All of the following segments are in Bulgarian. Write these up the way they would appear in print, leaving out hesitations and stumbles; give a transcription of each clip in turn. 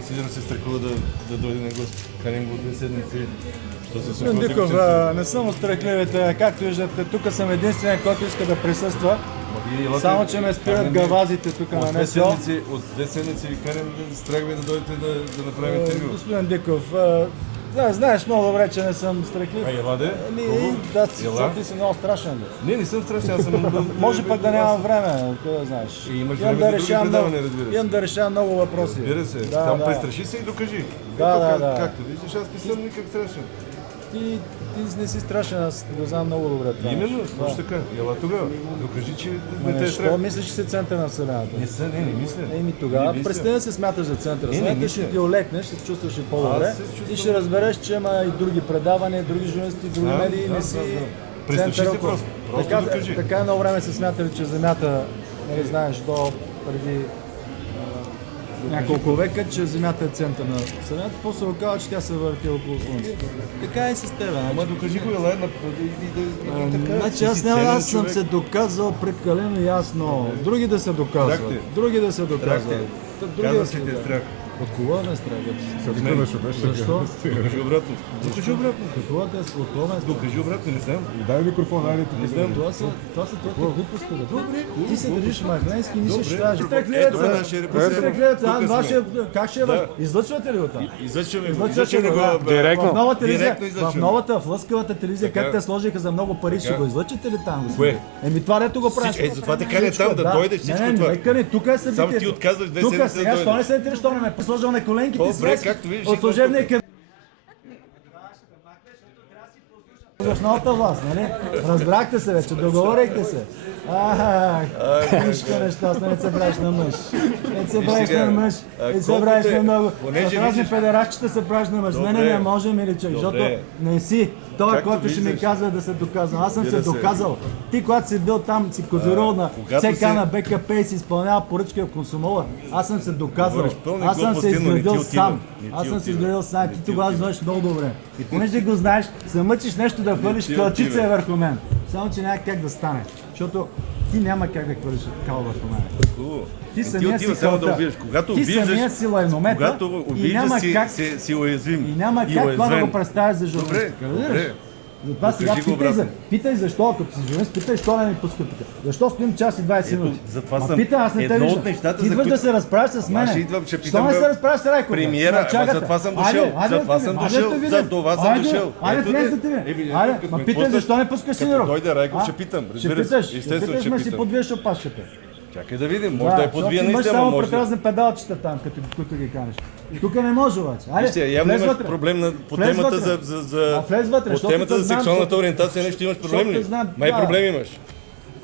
Един сигурно се страхува да дойде на гост. Каним го 2 седмици. Господин Диков, не съм от страхливите. Както виждате, тук съм единственият, който иска да присъства. Само, че ме спират гавазите тук на НСО. От 2 седмици ви каним да страхваме да дойдете да направим интервю. Господин Диков, знаеш много добре, че не съм страхлив. Еладе? Да, защото ти си много страшен. Не съм страшен, аз съм... Може пък да нямам време, къде знаеш. Имаш време за други предавания, разбира се. Имам да решавам много въпроси. Разбира се, само престраши се и докажи. Да. Както виждаш, аз не съм никак страшен. Ти не си страшен, аз го знам много добре това. Именно, точно така. Ела тогава, докажи, че не те е страх. Защо мислиш, че си център на вселената? Не мисля. Еми тогава престани да се смяташ за центъра. След ще ти олекнеш, ще се чувстваш и по-добре и ще разбереш, че има и други предавания, други журналисти, други медии, не си център. Така едно време се смятали, че Земята, нали знаеш, до преди няколко века, че Земята е център на Вселената, после се оказва, че тя се върти около Слънцето. Така е с теб. Ама докажи го, ела Значи аз съм се доказал прекалено ясно. Други да се доказват. Казва си те страх. От кого ме страхът? Защо? Докажи обратно. Какво те от кого ме страхът? Докажи обратно, не знам. Дай микрофон, айде тук. Не знам. Това са толкова глупости. Добре, ти се държиш махленски, мислиш, че това как ще е? Излъчвате ли го там? Излъчваме го Директно. В в новата, в лъскавата телевизия, как те сложиха за много пари, ще го излъчите ли там? Еми това дето го правиш. Затова те каня там да дойде всичко това. Не, тук е събитието. Само ти отказваш 2 седмици тук сега, що не се интересуваш, що не ме сложил на коленките си от служебния кабинет. В новата власт, нали? Разбрахте се вече, договорихте се. Тишко нещастно, не се правиш на мъж. Не се правиш на мъж, не се правиш на много. В разни педерашчета се правиш на мъж. Не може, миличък, защото не си. Той, който ще ми казва да се доказвам. Аз съм се доказал. Ти, когато си бил там, си козирувал на ЦК на БКП и си изпълнява поръчки в Комсомола, аз съм се доказал. Аз съм се изградил сам. Ти тогава знаеш много добре. И понеже го знаеш, се мъчиш нещо да хвърлиш кълчица върху мен. Само, че няма как да стане. Защото ти няма как да хвърлиш кал върху мен. Ти самия си кълта. Ти самия си лайномета и няма как си уязвим. И няма как това да го представиш за журналистика. Затова сега питай защо, ако си журналист, питай защо не ми пуска тук. Защо стоим час и 20 минути? Питай, аз не те виждам. Идваш да се разправиш с мен. Защо не се разправиш с Райков? Премиера, затова съм дошъл. За това съм дошъл. Айде, влез да ти ви. Айде, ма питай защо не пускаш Сидоров. Дойде Райков, ще питам. Ще питаш, ме си подвиеш опашката. Чакай да видим, може да е подвия наистина. Имаш само прекрасни педалчета там, като ги канеш. Тук не може обаче. Айде, явно имаш проблем по темата за сексуалната ориентация, нещо имаш проблем ли? Май проблем имаш.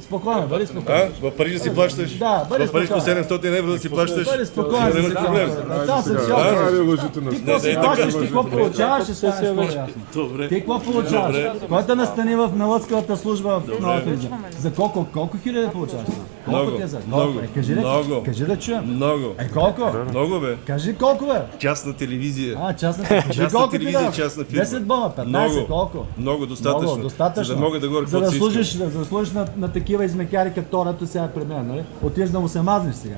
Спокойно, бъди спокойно. В Париж да си плащаш? Да, бъди спокойно. В Париж по 700 евро да си плащаш? Бъди спокойно. Имаш проблем. Ти какво си плащаш, ти какво получаваш, ще стане по-ясно. Ти какво получаваш? Кой те настани в налъцкавата служба в новата телевизия? За колко хиляди получаваш? Колко ти е за? Кажи да чуем. Много. Колко? Много бе. Кажи колко бе. Частна телевизия. Частна телевизия, частна фирма. 10 бона, 15, колко? Много, достатъчно. За да мога да говоря каквото си искам. За да служиш на такива измекари като Торато сега пред мен, нали? Отиваш да му се мазнеш сега.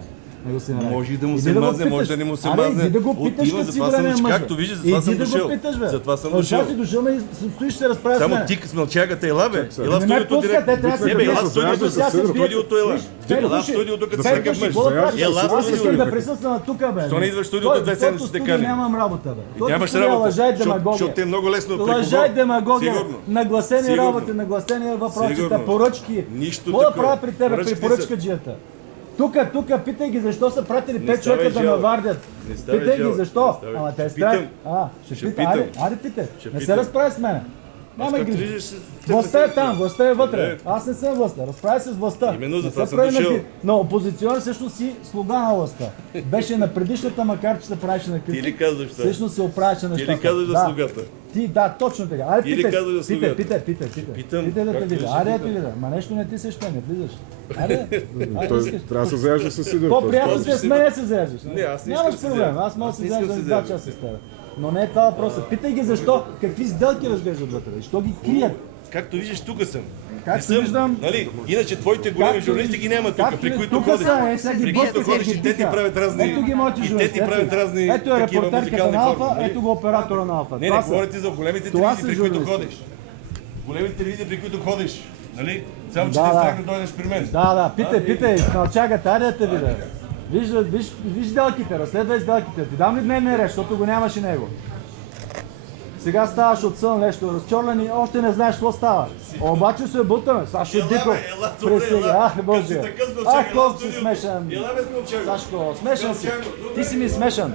Може и да му се мазне, може да не му се мазне. Иди да го питаш, като си големия мъж. Както виждаш, затова съм дошъл. Затова съм дошъл. Ти дошъл, ме стоиш се разправя с мен. Само ти с мълчагата, ела бе. Ела в студиото директно. Ела в студиото, ела. Ела в студиото, като си такъв мъж. Ела в студиото. Искам да присъствам тук, бе. Що не идваш в студиото 2 седмици те кани? Нямам работа, бе. Нямаш работа, защото те е много лесно. Лъжа и демагогия. Нагласени работи, нагласени въпросите, поръчки. Какво да правя при тебе, при поръчкаджията? Тук, питай ги защо са пратили 5 човека да навардят. Питай ги защо. Ама те страх. Ще питам. Айде питай. Не се разправи с мене. Няма грижи. Властта е там, властта е вътре. Аз не съм властта. Разправи се с властта. Именно за това съм дошъл. Но опозиционер всъщност си слуга на властта. Беше на предишната, макар че се правеше на критика. Ти ли казваш това? Всъщност се оправяше нещата. Ти ли казваш за слугата? Да, точно така. Айде питай. Питай да те видя. Айде да те видя. Ма нещо не ти се ще, не влизаш. Айде. Трябва да се заяжда с Сидоров. По-приятно се с мен се заяждаш. Не, аз не искам да се заяждам. Нямаш проблем. Аз мога да се заяждам 2 часа с теб. Но не е това въпросът. Питай ги защо, какви сделки разглеждат вътре, защо ги крият. Както виждаш, тук съм. Както виждам. Нали? Иначе твоите големи журналисти ги няма тук, при които ходиш. При които ходиш и те ти правят разни... Ето ги моите журналисти. Ето е репортерката на Алфа, ето го оператора на Алфа. Не говорите за големите телевизии, при които ходиш. Големите телевизии, при които ходиш. Нали? Само че те страх да дойдеш при мен. Да, питай, налчагата, айде да те видя. Виж сделките, разследвай сделките. Ти дам ли дневния ред, защото го нямаш и него. Сега ставаш от сън нещо разчорлен и още не знаеш какво става. Обаче се бутаме. Сашо Диков. Ах, Боже. Ах, колко си смешен. Сашко, смешен си. Ти си ми смешен.